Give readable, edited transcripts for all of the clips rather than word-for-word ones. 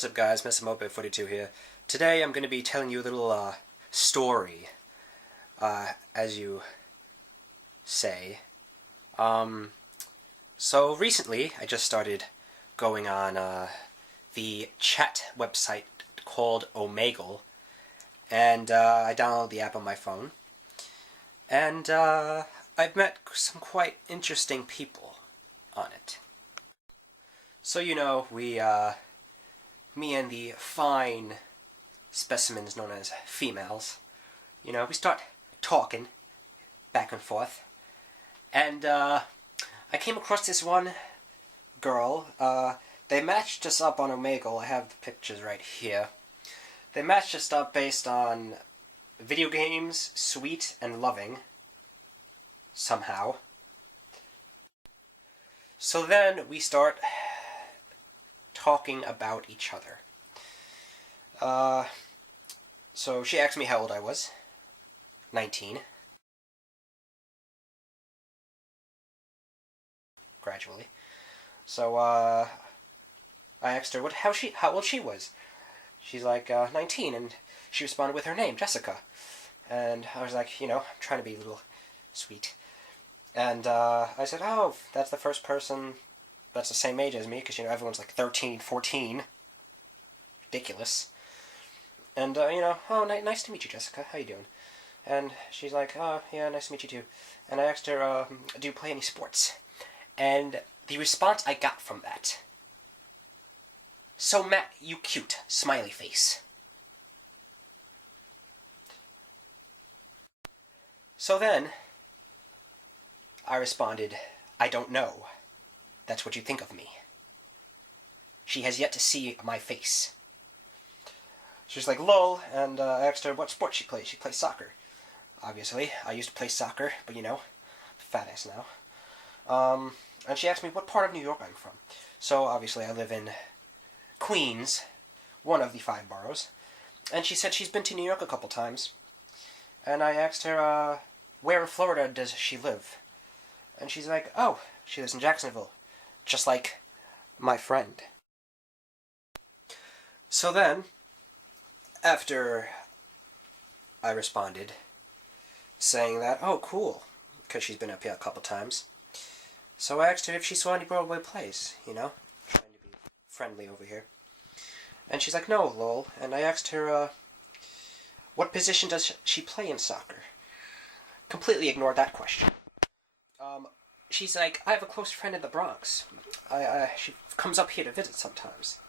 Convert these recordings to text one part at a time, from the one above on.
What's up guys, Mr. Moped42 here. Today I'm going to be telling you a little story, as you say. So recently I just started going on the chat website called Omegle, and I downloaded the app on my phone, and I've met some quite interesting people on it. So me and the fine specimens known as females, we start talking back and forth, and I came across this one girl. They matched us up on Omegle. I have the pictures right here. They matched us up based on video games, sweet and loving, somehow. So then we start talking about each other. So she asked me how old I was. 19. Gradually. So, I asked her how old she was. She's like, 19, and she responded with her name, Jessica. And I was like, I'm trying to be a little sweet. And, I said, oh, that's the first person that's the same age as me, because, everyone's like 13, 14. Ridiculous. And, oh, nice to meet you, Jessica. How you doing? And she's like, oh, yeah, nice to meet you too. And I asked her, do you play any sports? And the response I got from that, so Matt, you cute, smiley face. So then, I responded, I don't know. That's what you think of me. She has yet to see my face. She's like, lol, and I asked her what sport she plays. She plays soccer. Obviously, I used to play soccer, but fat ass now. And she asked me what part of New York I'm from. So, obviously, I live in Queens, one of the 5 boroughs. And she said she's been to New York a couple times. And I asked her, where in Florida does she live? And she's like, oh, she lives in Jacksonville. Just like my friend. So then, after I responded, saying that, oh, cool, because she's been up here a couple times. So I asked her if she saw any Broadway plays, trying to be friendly over here. And she's like, no, lol. And I asked her, what position does she play in soccer? Completely ignored that question. She's like, I have a close friend in the Bronx. She comes up here to visit sometimes.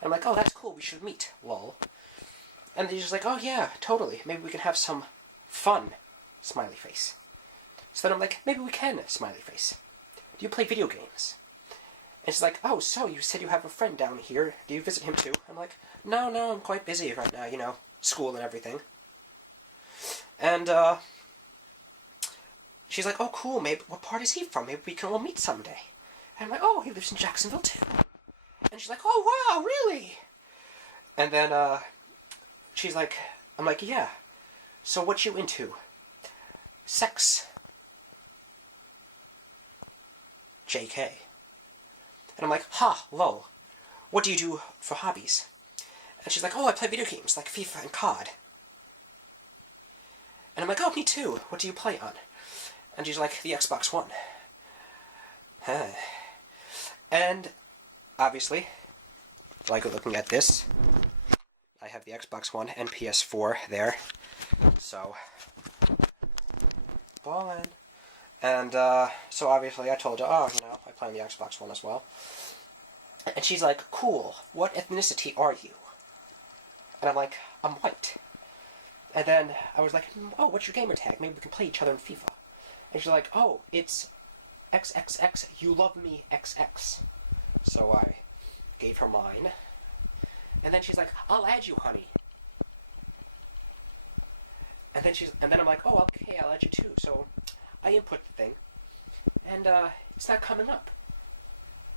And I'm like, oh, that's cool, we should meet, lol. And she's like, oh yeah, totally, maybe we can have some fun, smiley face. So then I'm like, maybe we can, smiley face. Do you play video games? And she's like, oh, so you said you have a friend down here. Do you visit him too? I'm like, no, I'm quite busy right now, school and everything. And, she's like, oh, cool, maybe, what part is he from? Maybe we can all meet someday. And I'm like, oh, he lives in Jacksonville too. And she's like, oh, wow, really? And then, she's like, I'm like, yeah. So what you into? Sex. JK. And I'm like, ha, lol. What do you do for hobbies? And she's like, oh, I play video games, like FIFA and COD. And I'm like, oh, me too. What do you play on? And she's like, the Xbox One. And, obviously, like looking at this, I have the Xbox One and PS4 there. So, ballin'. And, so obviously I told her, oh, I play on the Xbox One as well. And she's like, cool, what ethnicity are you? And I'm like, I'm white. And then I was like, oh, what's your gamer tag? Maybe we can play each other in FIFA. And she's like, oh, it's XXX, you love me XX. So I gave her mine. And then she's like, I'll add you, honey. And then I'm like, oh, okay, I'll add you too. So I input the thing, and it's not coming up.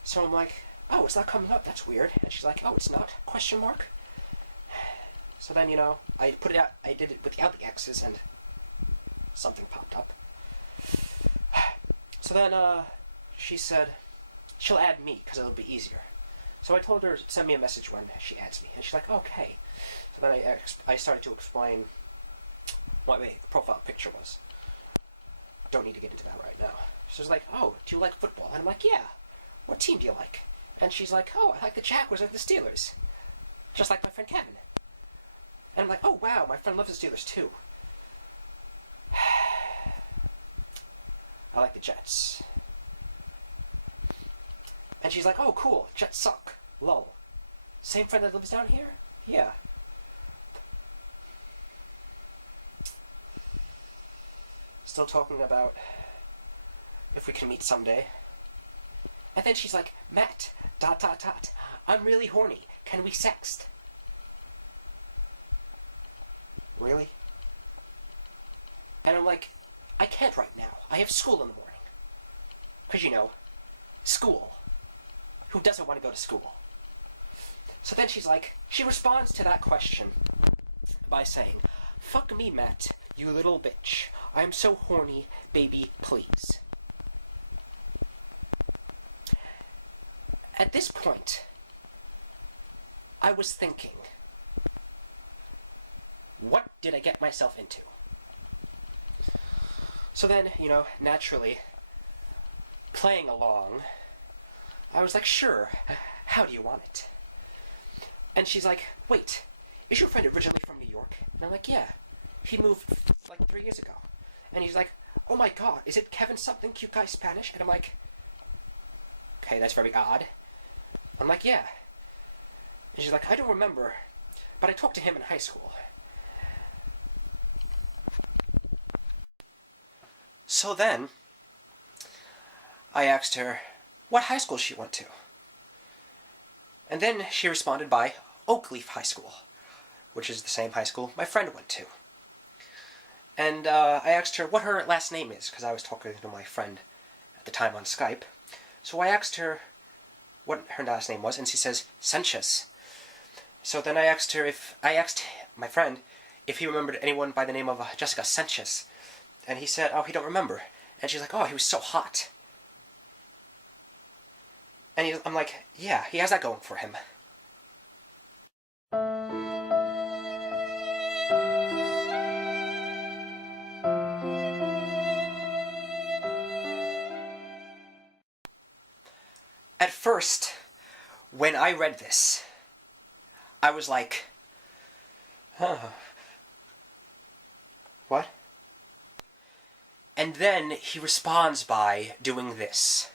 So I'm like, oh, it's not coming up, that's weird. And she's like, oh, it's not, question mark. So then, I put it out, I did it without the X's, and something popped up. So then, she said, she'll add me, because it'll be easier. So I told her to send me a message when she adds me, and she's like, okay. So then I started to explain what my profile picture was. Don't need to get into that right now. She was like, oh, do you like football? And I'm like, yeah. What team do you like? And she's like, oh, I like the Jaguars and the Steelers. Just like my friend Kevin. And I'm like, oh, wow, my friend loves the Steelers too. I like the Jets. And she's like, oh, cool, Jets suck. Lol. Same friend that lives down here? Yeah. Still talking about if we can meet someday. And then she's like, Matt, ... I'm really horny. Can we sext? Really? And I'm like, I can't right now. I have school in the morning. Because, you know, school. Who doesn't want to go to school? So then she's like, she responds to that question by saying, fuck me, Matt, you little bitch. I'm so horny, baby, please. At this point, I was thinking, what did I get myself into? So then, you know, naturally, playing along, I was like, sure, how do you want it? And she's like, wait, is your friend originally from New York? And I'm like, yeah, he moved like 3 years ago. And he's like, oh my god, is it Kevin something, cute guy Spanish? And I'm like, okay, that's very odd. I'm like, yeah. And she's like, I don't remember, but I talked to him in high school. So then, I asked her what high school she went to. And then she responded by Oakleaf High School, which is the same high school my friend went to. And I asked her what her last name is, because I was talking to my friend at the time on Skype. So I asked her what her last name was, and she says, Sanchez. So then I asked my friend if he remembered anyone by the name of Jessica Sanchez. And he said, oh, he don't remember. And she's like, oh, he was so hot. And I'm like, yeah, he has that going for him. At first, when I read this, I was like, what? And then he responds by doing this.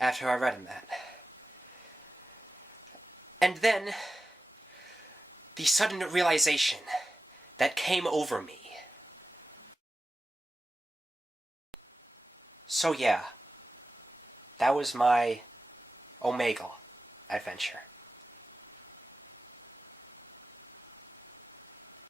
After I read him that. And then, the sudden realization that came over me. So yeah, that was my Omegle adventure.